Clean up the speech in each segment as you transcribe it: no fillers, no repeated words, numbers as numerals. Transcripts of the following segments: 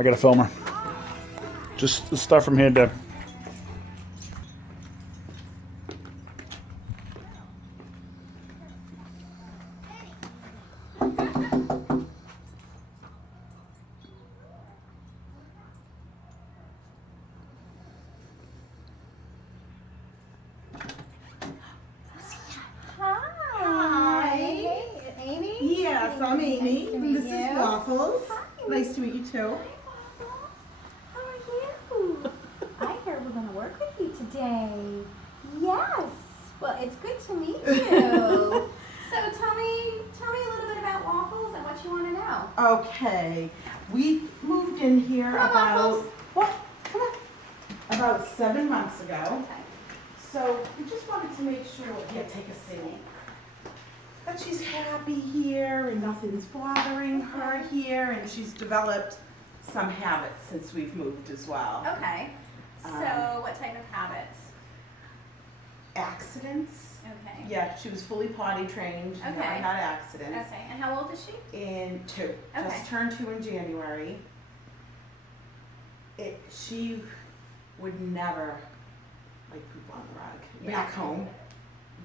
I gotta film her. Just the stuff from here, Deb. Yes, I'm Amy. Nice to meet This is you. Waffles. Hi. Nice to meet you too. How are you? I heard we're going to work with you today. Yes. Well, it's good to meet you. So tell me a little bit about Waffles and what you want to know. Okay, we moved in here Come on, about Waffles. what? Come on. About 7 months ago. Okay. So we just wanted to make sure. Yeah, take a seat. That she's happy here and nothing's bothering her here, and she's developed some habits since we've moved as well. Okay. So what type of habits? Accidents. Okay. Yeah, she was fully potty trained. Okay. Never had accidents. Okay. And how old is she? In 2. Okay. Just turned 2 in January. She would never like poop on the rug. Yeah. Back home,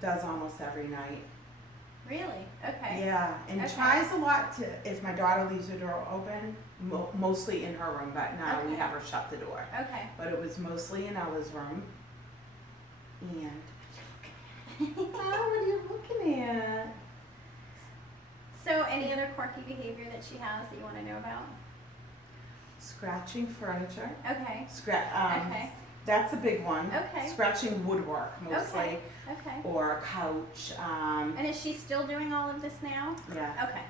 does almost every night. Really? Okay. Yeah, and Okay. tries a lot to, if my daughter leaves her door open, mostly in her room, but now we Okay. have her shut the door. Okay. But it was mostly in Ella's room. And, what are you looking at? So any other quirky behavior that she has that you want to know about? Scratching furniture. Okay. Okay. That's a big one. Okay. Scratching woodwork mostly, Okay. Okay. or a couch. And is she still doing all of this now? Yeah. Okay.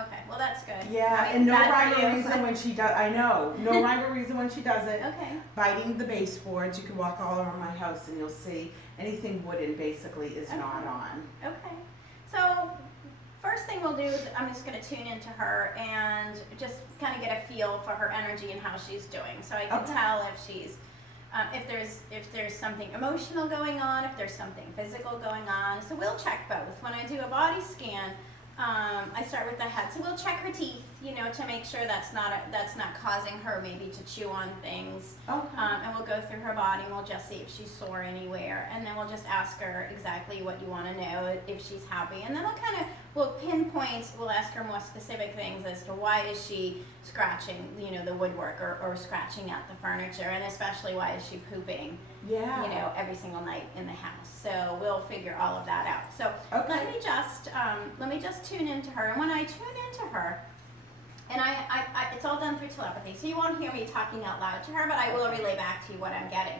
Okay. Well, that's good. Yeah, I mean, and no bad rhyme for or you. reason when she does. I know, no rhyme or reason when she does it. Okay. Biting the baseboards. You can walk all around my house and you'll see anything wooden basically is Okay. not on. Okay. So first thing we'll do is I'm just going to tune into her and just kind of get a feel for her energy and how she's doing, so I can Okay. tell if she's if there's something emotional going on, if there's something physical going on. So we'll check both. When I do a body scan, I start with the head. So we'll check her teeth, to make sure that's not causing her maybe to chew on things. Okay. And we'll go through her body and we'll just see if she's sore anywhere. And then we'll just ask her exactly what you want to know, if she's happy. And then we'll pinpoint, we'll ask her more specific things as to why is she scratching, the woodwork or scratching at the furniture, and especially why is she pooping, Yeah. every single night in the house. So we'll figure all of that out. So Okay. let me just tune into her. And when I tune into her, and I it's all done through telepathy, so you won't hear me talking out loud to her, but I will relay back to you what I'm getting.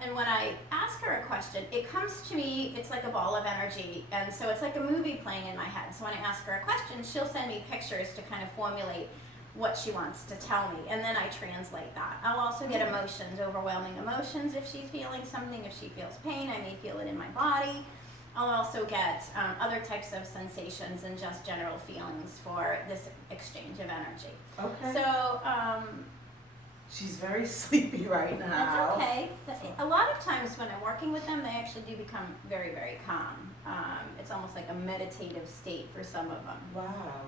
And when I ask her a question, it comes to me, it's like a ball of energy, and so it's like a movie playing in my head. So when I ask her a question, she'll send me pictures to kind of formulate what she wants to tell me, and then I translate that. I'll also get emotions, overwhelming emotions if she's feeling something. If she feels pain, I may feel it in my body. I'll also get other types of sensations and just general feelings for this exchange of energy. Okay. So She's very sleepy right now. that's okay. A lot of times when I'm working with them, they actually do become very, very calm. It's almost like a meditative state for some of them. Wow.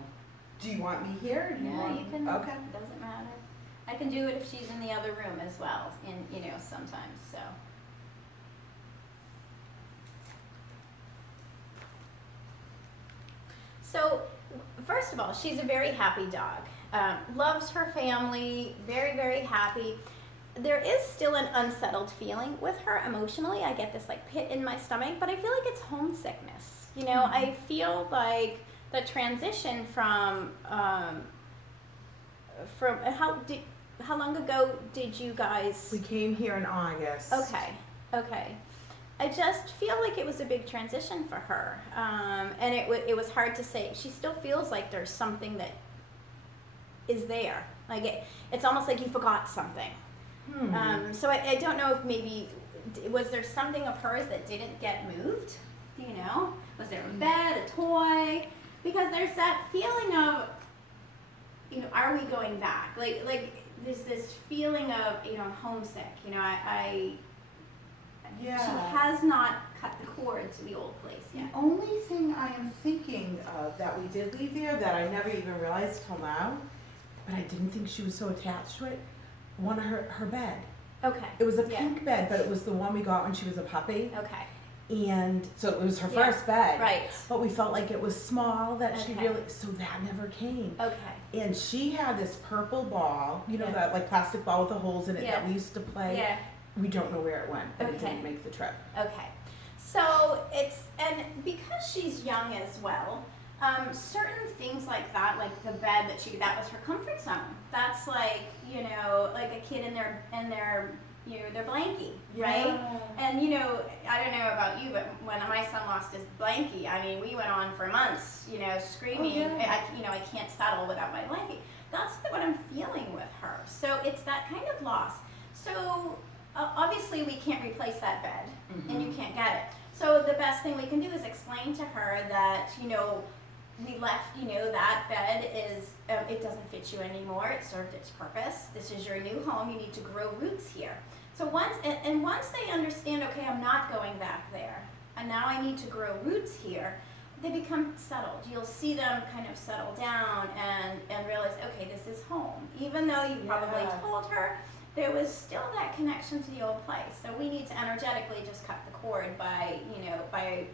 Do you want me here? Or do Yeah, want... you can. Okay. It doesn't matter. I can do it if she's in the other room as well. Sometimes so. So, first of all, she's a very happy dog. Loves her family, very, very happy. There is still an unsettled feeling with her emotionally. I get this like pit in my stomach, but I feel like it's homesickness. I feel like the transition from how long ago did you guys? We came here in August. Okay. I just feel like it was a big transition for her, and it was hard to say. She still feels like there's something that is there. Like it's almost like you forgot something. So I don't know if maybe, was there something of hers that didn't get moved? Was there a bed, a toy? Because there's that feeling of, are we going back? Like there's this feeling of, homesick. She has not cut the cord to the old place yet. The only thing I am thinking of that we did leave there that I never even realized till now, but I didn't think she was so attached to it, one of her bed. Okay. It was a Yeah. pink bed, but it was the one we got when she was a puppy. Okay. And so it was her Yeah. first bed. Right. But we felt like it was small, that she Okay. really, so that never came. Okay. And she had this purple ball, you know, Yeah. that like plastic ball with the holes in it Yeah. that we used to play. Yeah. We don't know where it went, but it Okay. didn't make the trip. Okay. So and because she's young as well, certain things like that, like the bed that was her comfort zone. That's like, you know, like a kid in their you know, their blankie, right? Yeah. And you know, I don't know about you, but when my son lost his blankie, I mean, we went on for months, you know, screaming, Oh, yeah. I can't settle without my blankie. That's what I'm feeling with her. So it's that kind of loss. So obviously we can't replace that bed, and you can't get it. So the best thing we can do is explain to her that, you know, we left, you know, that bed is, it doesn't fit you anymore. It served its purpose. This is your new home. You need to grow roots here. So once they understand, okay, I'm not going back there, and now I need to grow roots here, they become settled. You'll see them kind of settle down and realize, okay, this is home. Even though you probably Yeah. told her, there was still that connection to the old place. So we need to energetically just cut the cord by, you know, by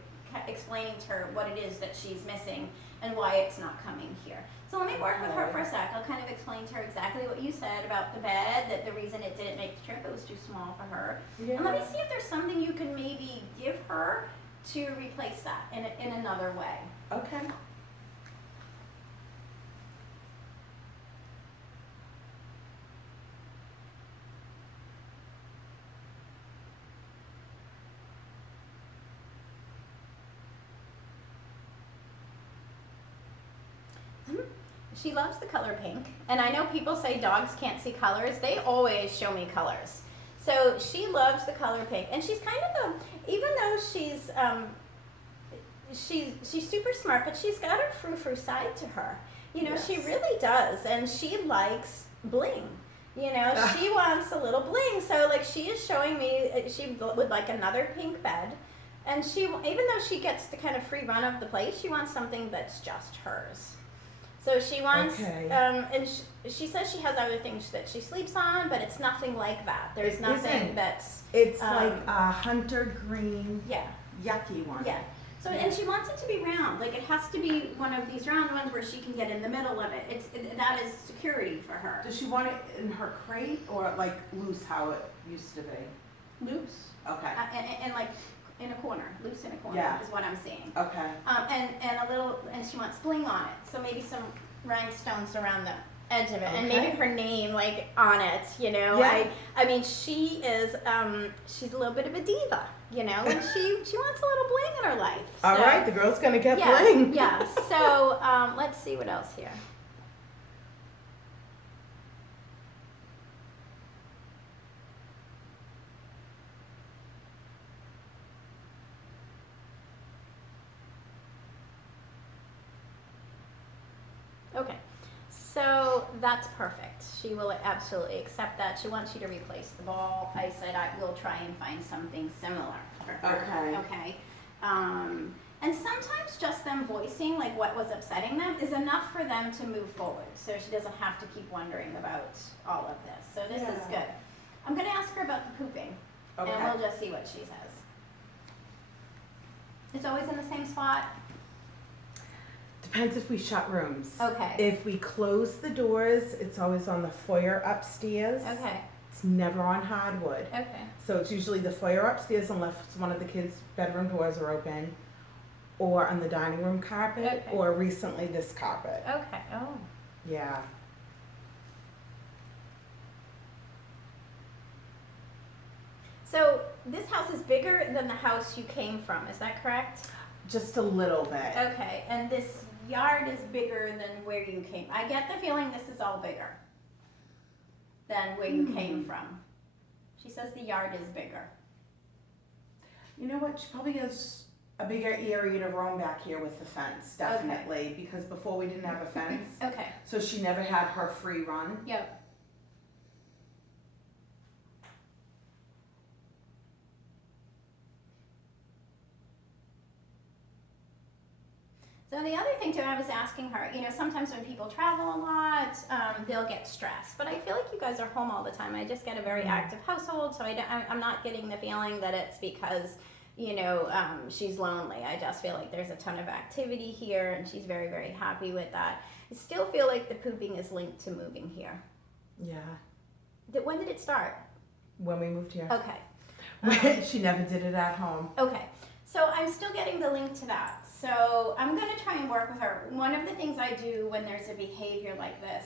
explaining to her what it is that she's missing and why it's not coming here. So let me work with her for a sec. I'll kind of explain to her exactly what you said about the bed, that the reason it didn't make the trip, it was too small for her. Yeah. And let me see if there's something you can maybe give her to replace that in another way. Okay. She loves the color pink, and I know people say dogs can't see colors. They always show me colors. So she loves the color pink, and she's kind of even though she's super smart, but she's got her frou-frou side to her. You know, Yes. she really does, and she likes bling. You know, she wants a little bling. So like she is showing me she would like another pink bed, and she, even though she gets the kind of free run of the place, she wants something that's just hers. So she wants, Okay. and she says she has other things that she sleeps on, but it's nothing like that. There's It nothing isn't. that's, It's like a hunter green, yeah, yucky one. yeah. So, and she wants it to be round. Like it has to be one of these round ones where she can get in the middle of it. That is security for her. Does she want it in her crate or like loose how it used to be? Loose. Okay. And like in a corner, loose in a corner Yeah. is what I'm seeing. Okay. And a little, and she wants bling on it. So maybe some rhinestones around the edge of it, and Okay. maybe her name like on it. You know, Yeah. I mean, she is, she's a little bit of a diva. You know, and she wants a little bling in her life. All So, right, the girl's gonna get yeah, bling. yeah. So let's see what else here. Okay, so that's perfect. She will absolutely accept that. She wants you to replace the ball. I said I will try and find something similar for her. Okay. Okay. And sometimes just them voicing like what was upsetting them is enough for them to move forward. So she doesn't have to keep wondering about all of this. So this is Yeah. good. I'm going to ask her about the pooping, Okay. and we'll just see what she says. It's always in the same spot. Depends if we shut rooms. Okay. If we close the doors, it's always on the foyer upstairs. Okay. It's never on hardwood. Okay. So it's usually the foyer upstairs unless one of the kids' bedroom doors are open, or on the dining room carpet, Okay. or recently this carpet. Okay. Oh. Yeah. So this house is bigger than the house you came from, is that correct? Just a little bit. Okay, and this yard is bigger than where you came. I get the feeling this is all bigger than where you came from. She says the yard is bigger. You know what? She probably has a bigger area to roam back here with the fence, definitely, because before we didn't have a fence. Okay. So she never had her free run. Yep. So the other thing too, I was asking her, sometimes when people travel a lot, they'll get stressed. But I feel like you guys are home all the time. I just get a very active household, so I'm not getting the feeling that it's because, she's lonely. I just feel like there's a ton of activity here, and she's very, very happy with that. I still feel like the pooping is linked to moving here. Yeah. When did it start? When we moved here. Okay. She never did it at home. Okay. So I'm still getting the link to that. So I'm going to try and work with her. One of the things I do when there's a behavior like this,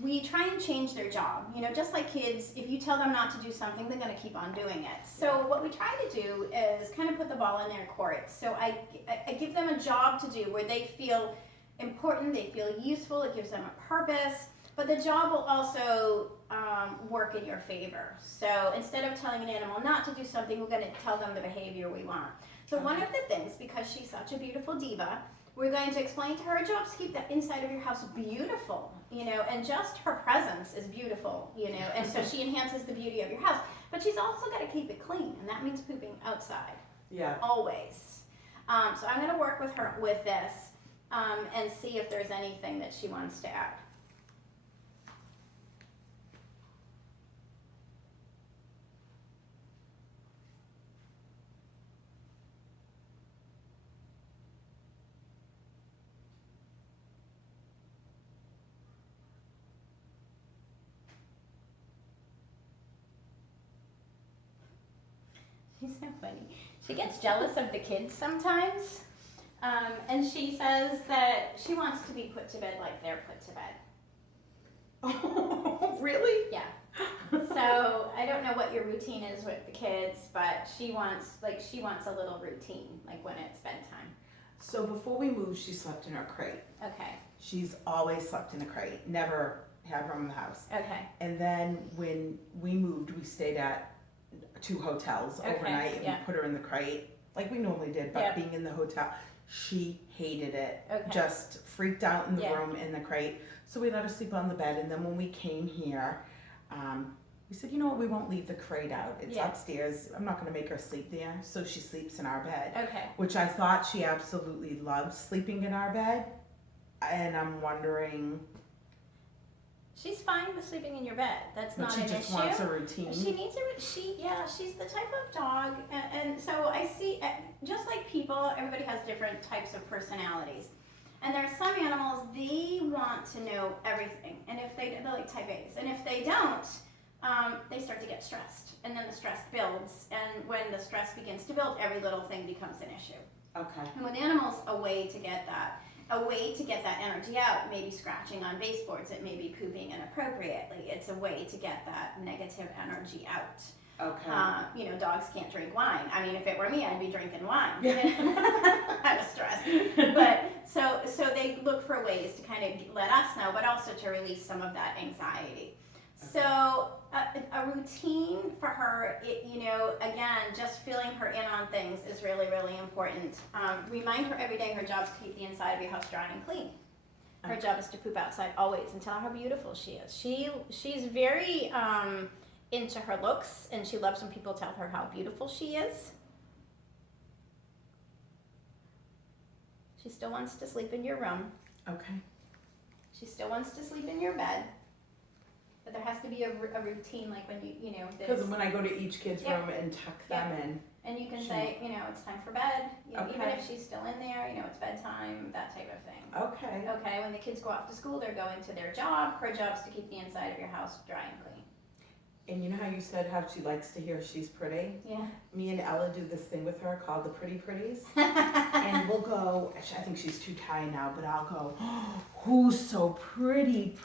we try and change their job. Just like kids, if you tell them not to do something, they're going to keep on doing it. So what we try to do is kind of put the ball in their court. So I give them a job to do where they feel important, they feel useful, it gives them a purpose, but the job will also work in your favor. So instead of telling an animal not to do something, we're going to tell them the behavior we want. So one of the things, because she's such a beautiful diva, we're going to explain to her jobs to keep the inside of your house beautiful, and just her presence is beautiful, and so she enhances the beauty of your house. But she's also got to keep it clean, and that means pooping outside. Yeah. Always. So I'm going to work with her with this and see if there's anything that she wants to add. She's so funny. She gets jealous of the kids sometimes, and she says that she wants to be put to bed like they're put to bed. Oh, really? Yeah. So I don't know what your routine is with the kids, but she wants a little routine, like when it's bedtime. So before we moved, she slept in her crate. Okay. She's always slept in a crate, never had room in the house. Okay. And then when we moved, we stayed at 2 hotels overnight, and yeah. we put her in the crate like we normally did, but Yep. being in the hotel, she hated it. Okay. Just freaked out in the Yeah. room in the crate. So we let her sleep on the bed, and then when we came here, we said, you know what, we won't leave the crate out. It's Yeah. upstairs. I'm not gonna make her sleep there, so she sleeps in our bed. Okay. Which I thought she absolutely loved sleeping in our bed, and I'm wondering, She's fine with sleeping in your bed. That's but not she an just issue. wants a routine. She needs she's the type of dog, and so I see, just like people, everybody has different types of personalities. And there are some animals, they want to know everything, and if they're like type A's, and if they don't, they start to get stressed, and then the stress builds, and when the stress begins to build, every little thing becomes an issue. Okay. And with animals, a way to get that energy out, it may be scratching on baseboards, it may be pooping inappropriately. It's a way to get that negative energy out. Okay. Dogs can't drink wine. I mean, if it were me, I'd be drinking wine. Yeah. I was stressed. But so they look for ways to kind of let us know, but also to release some of that anxiety. So a routine for her, again, just filling her in on things is really, really important. Remind her every day her job is to keep the inside of your house dry and clean. Her job is to poop outside always, and tell her how beautiful she is. She's very into her looks, and she loves when people tell her how beautiful she is. She still wants to sleep in your room. Okay. She still wants to sleep in your bed. But there has to be a routine, like when Because when I go to each kid's Yep. room and tuck them in. and you can say, it's time for bed. Even Okay. if she's still in there, it's bedtime, that type of thing. Okay. Okay, when the kids go off to school, they're going to their job. Her job's to keep the inside of your house dry and clean. And you know how you said how she likes to hear she's pretty? Yeah. Me and Ella do this thing with her called the Pretty Pretties. And we'll go, I think she's too tired now, but I'll go, oh, who's so pretty?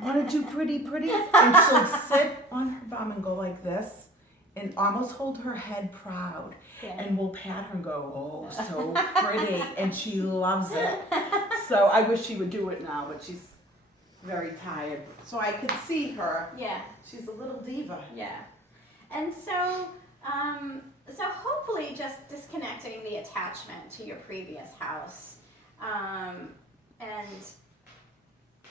Want to do Pretty Pretties? And she'll sit on her bum and go like this and almost hold her head proud. Yeah. And we'll pat her and go, oh, so pretty. And she loves it. So I wish she would do it now, but she's very tired. So I could see her. Yeah. She's a little diva. Yeah. And so hopefully just disconnecting the attachment to your previous house. And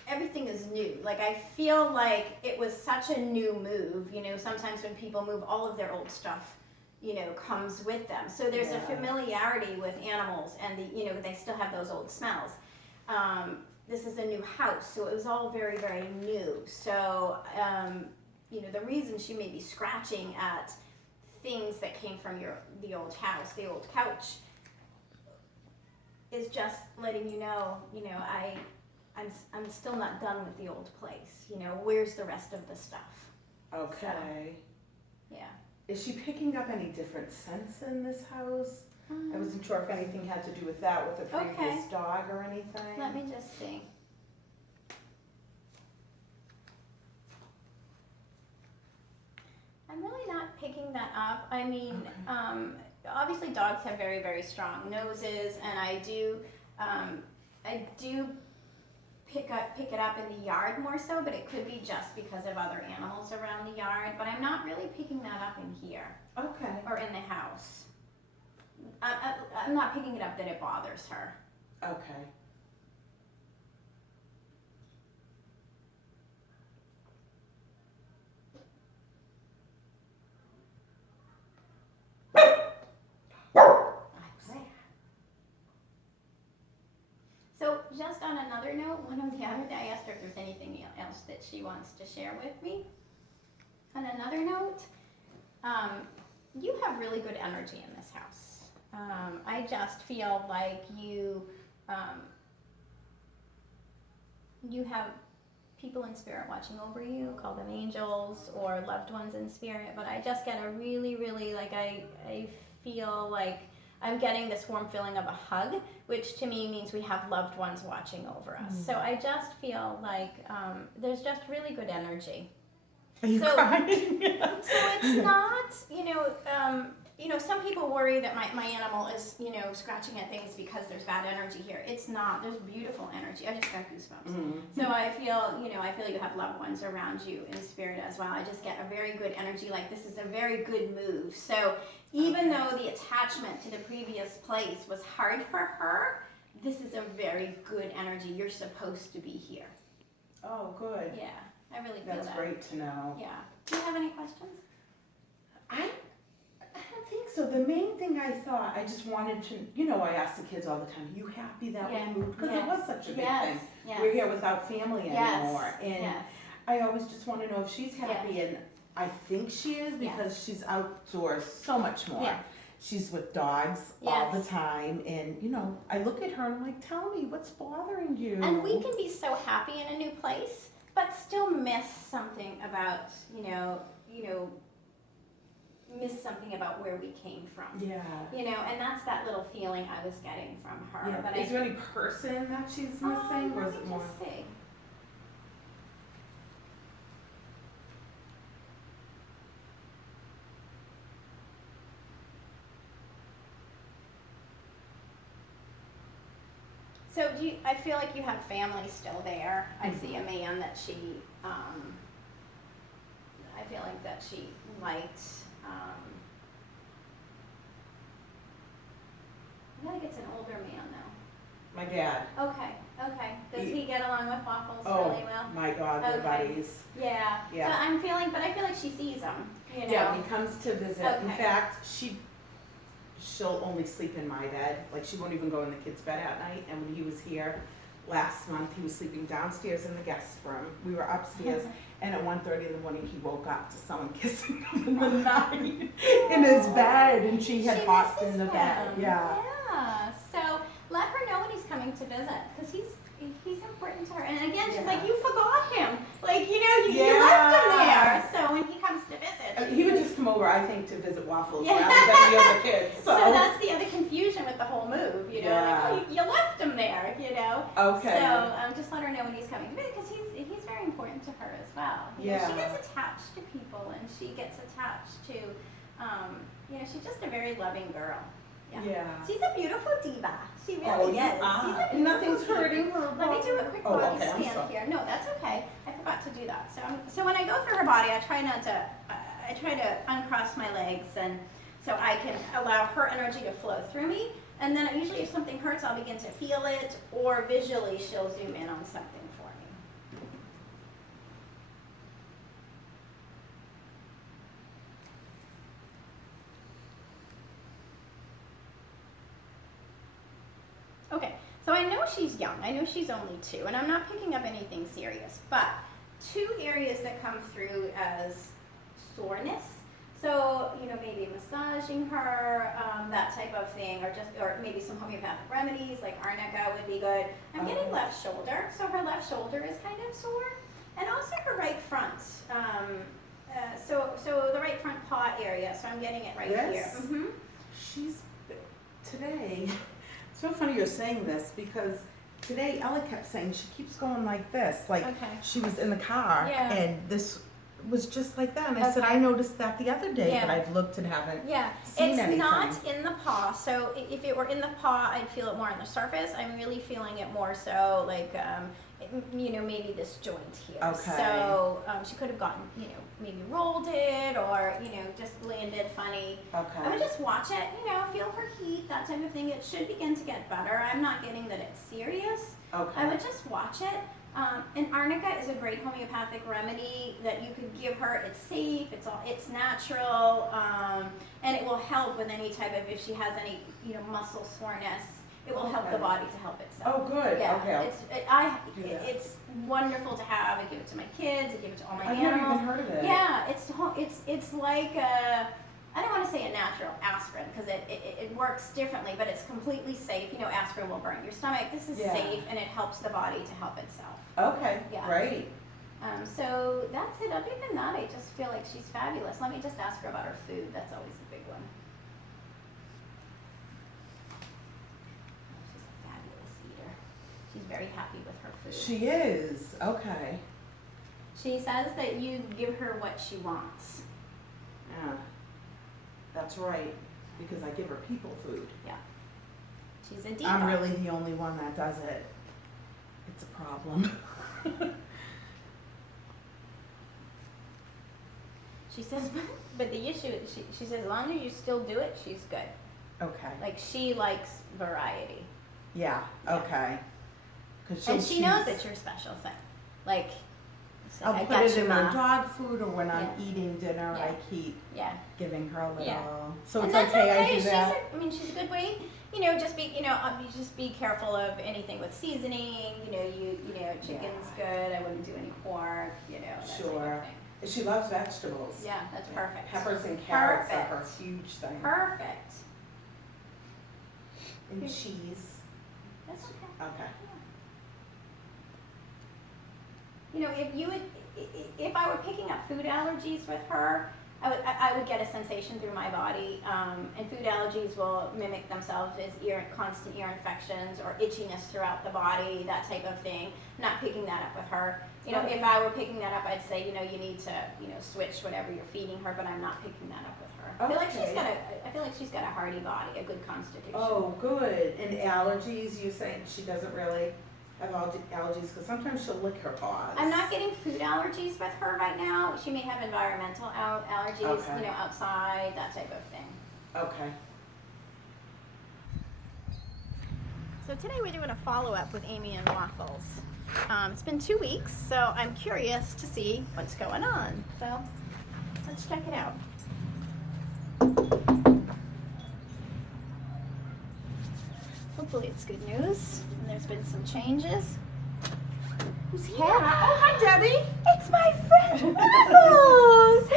everything is new. Like, I feel like it was such a new move. Sometimes when people move, all of their old stuff, comes with them. So there's a Yeah. familiarity with animals, and they still have those old smells. This is a new house, so it was all very, very new. So, the reason she may be scratching at things that came from the old house, the old couch, is just letting you know, I'm still not done with the old place. Where's the rest of the stuff? Okay. Yeah. Is she picking up any different scents in this house? I wasn't sure if anything had to do with that, with the previous Okay. dog or anything. Let me just see. I'm really not picking that up. I mean, obviously dogs have very, very strong noses, and I do pick it up in the yard more so, but it could be just because of other animals around the yard. But I'm not really picking that up in here Okay. or in the house. I'm not picking it up that it bothers her. Okay. So just on another note, one of the other day I asked her if there's anything else that she wants to share with me. On another note, you have really good energy in this house. I just feel like you have people in spirit watching over you, call them angels, or loved ones in spirit, but I just get a really, really, I feel like I'm getting this warm feeling of a hug, which to me means we have loved ones watching over us. So I just feel like there's just really good energy. Are you crying? So it's not, some people worry that my animal is, scratching at things because there's bad energy here. It's not. There's beautiful energy. I just got goosebumps. So I feel you have loved ones around you in spirit as well. I just get a very good energy, like this is a very good move. So even though the attachment to the previous place was hard for her, this is a very good energy. You're supposed to be here. Oh, good. Yeah, I really feel that. That's great to know. Yeah. Do you have any questions? I don't think so. The main thing I thought, I just wanted to, I ask the kids all the time, you happy that we moved? Because it was such a big thing. Yes. We're here without family anymore. And Yes. I always just want to know if she's happy, and I think she is because she's outdoors so much more. Yeah. She's with dogs all the time, and I look at her and I'm like, tell me, what's bothering you? And we can be so happy in a new place, but still miss something about, miss something about where we came from. Yeah. And that's that little feeling I was getting from her. Yeah. But Is there any person that she's missing, or is it more? Let me just see. So I feel like you have family still there. I see a man that she, I feel like that she liked, I feel like it's an older man though. My dad. Okay. Does he get along with Waffles really well? My God, they're buddies. Yeah. Yeah. So I feel like she sees him, Yeah, when he comes to visit. In Okay. fact, she'll only sleep in my bed. Like, she won't even go in the kids' bed at night. And when he was here last month, he was sleeping downstairs in the guest room. We were upstairs, and at 1:30 in the morning, he woke up to someone kissing him in the night in his bed, and she had hopped in the bed. Yeah. Yeah. So let her know when he's coming to visit, because he's important to her. And again, she's like, you forgot him. Like, you left him there. So when he comes to visit. He would just come over, I think, to visit Waffles Yeah. rather than the other kids. So that's the other confusion with the whole move, Yeah. like, you left him there, Okay. So just let her know when he's coming to visit, because he's very important to her as well. Yeah. She gets attached to people, and she gets attached to, she's just a very loving girl. Yeah. She's a beautiful diva. She really Oh, is. you are. She's a beautiful Nothing's diva. hurting her. Let me do a quick Oh, body okay, I'm scan sorry. here. No, that's okay. I forgot to do that. So when I go through her body, I try to uncross my legs, and so I can allow her energy to flow through me. And then usually if something hurts, I'll begin to feel it, or visually she'll zoom in on something for me. know she's young. I know she's only 2, and I'm not picking up anything serious. But 2 areas that come through as soreness. So, maybe massaging her, that type of thing, or maybe some homeopathic remedies like arnica would be good. I'm getting left shoulder, so her left shoulder is kind of sore, and also her right front. So the right front paw area. So I'm getting it right here. Mm-hmm. She's today. It's so funny you're saying this because today Ella kept saying she keeps going like this, like she was in the car and this was just like that. And I said I noticed that the other day, but I've looked and haven't seen anything. It's not in the paw. So if it were in the paw, I'd feel it more on the surface. I'm really feeling it more so like maybe this joint here. Okay. So she could have gotten maybe rolled it or just landed funny. Okay. I would just watch it. Feel for heat, that type of thing. It should begin to get better. I'm not getting that it's serious. Okay. I would just watch it. And arnica is a great homeopathic remedy that you could give her. It's safe, it's natural, and it will help with any type of, if she has any, muscle soreness, it will help the body to help itself. Oh, good. Yeah, Okay. it's wonderful to have. I give it to my kids. I give it to all my I've animals. never even heard of it. Yeah, it's like I don't want to say a natural aspirin because it works differently, but it's completely safe. Aspirin will burn your stomach. This is safe and it helps the body to help itself. Okay, Yeah. great. So that's it. Other than that, I just feel like she's fabulous. Let me just ask her about her food. That's always the big one. She's a fabulous eater. She's very happy with her food. She is. Okay. She says that you give her what she wants. Yeah. That's right. Because I give her people food. Yeah. She's a diva. I'm really the only one that does it. It's a problem. She says, but the issue is, she says, as long as you still do it, she's good. Okay. Like, she likes variety. Yeah. Okay. And she knows it's your special thing. Like, so I'll I put got it you, in Ma. her dog food, or when I'm Yeah. eating dinner, Yeah. I keep giving her a little. Yeah. So And it's that's okay. I do She's that. she's a good weight. Just be careful of anything with seasoning. Chicken's good. I wouldn't do any pork. That type of Sure. thing. She loves vegetables. Yeah, that's perfect. Peppers and carrots are her Perfect. huge thing. Perfect. And cheese. That's okay. Okay. If I were picking up food allergies with her, I would get a sensation through my body, and food allergies will mimic themselves as constant ear infections or itchiness throughout the body, that type of thing. Not picking that up with her. If I were picking that up, I'd say, you need to, switch whatever you're feeding her, but I'm not picking that up with her. I feel like she's got a hearty body, a good constitution. Oh, good. And allergies, you saying she doesn't really have allergies? Because sometimes she'll lick her paws. I'm not getting food allergies with her right now. She may have environmental allergies, outside, that type of thing. Okay. So today we're doing a follow-up with Amy and Waffles. It's been 2 weeks, so I'm curious to see what's going on. So let's check it out. Hopefully it's good news, and there's been some changes. Who's here? Oh, hi, Debbie. It's my friend Waffles!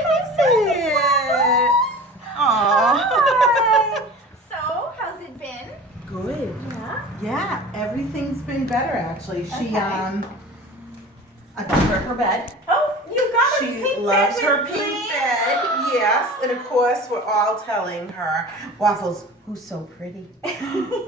Hi. Hi! So, how's it been? Good. Yeah? Yeah, everything's been better actually. She Okay. I bought her bed. Oh, you got a She pink loves bed her with pink me? bed. Yes, and of course we're all telling her, Waffles, who's so pretty?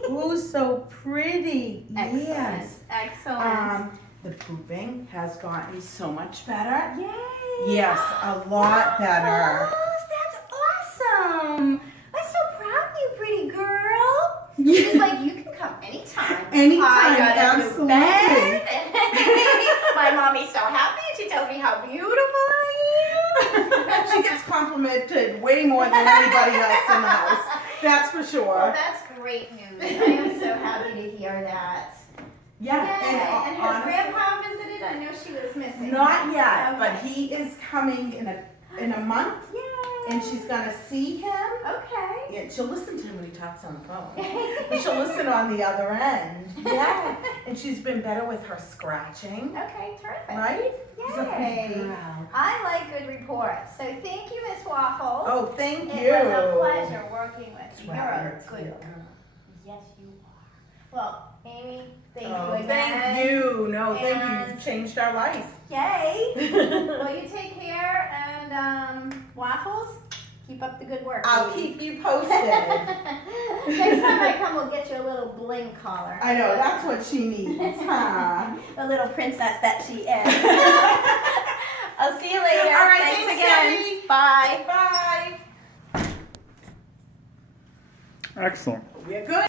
Who's so pretty? Excellent. Yes. Excellent. The pooping has gotten so much better. Yay! Yes, a lot better. That's awesome! I'm so proud of you, pretty girl. She's like, you can come anytime. Anytime, I got a new absolutely. bed. My mommy's so happy. She tells me how beautiful I am. She gets complimented way more than anybody else in the house. That's for Well, sure. that's great news. I am so happy to hear that. Yeah, Yay. And has honestly, Grandpa visited? I know she was missing. not yet, Okay. but he is coming in a month. Yay. and she's gonna see him. Okay. Yeah, she'll listen to him when he talks on the phone. And she'll listen on the other end. Yeah. And she's been better with her scratching. Okay, terrific. Right? She's a pretty Yay. girl. I like good reports. So thank you, Miss Waffles. Oh, thank you. It was a pleasure working with you. Wow, You're a you're good cute. girl. Yes, you are. Well, Amy, thank you Oh, again. thank you. No, thank you. And- You've changed our life. Yay. Well, you take care, and Waffles, keep up the good work. I'll baby. keep you posted. Next time I come, we'll get you a little bling collar. I know, that's what she needs, huh? The little princess that she is. I'll see you later. All right, Thanks thanks, again. Debbie. Bye. Bye. Excellent. We're good.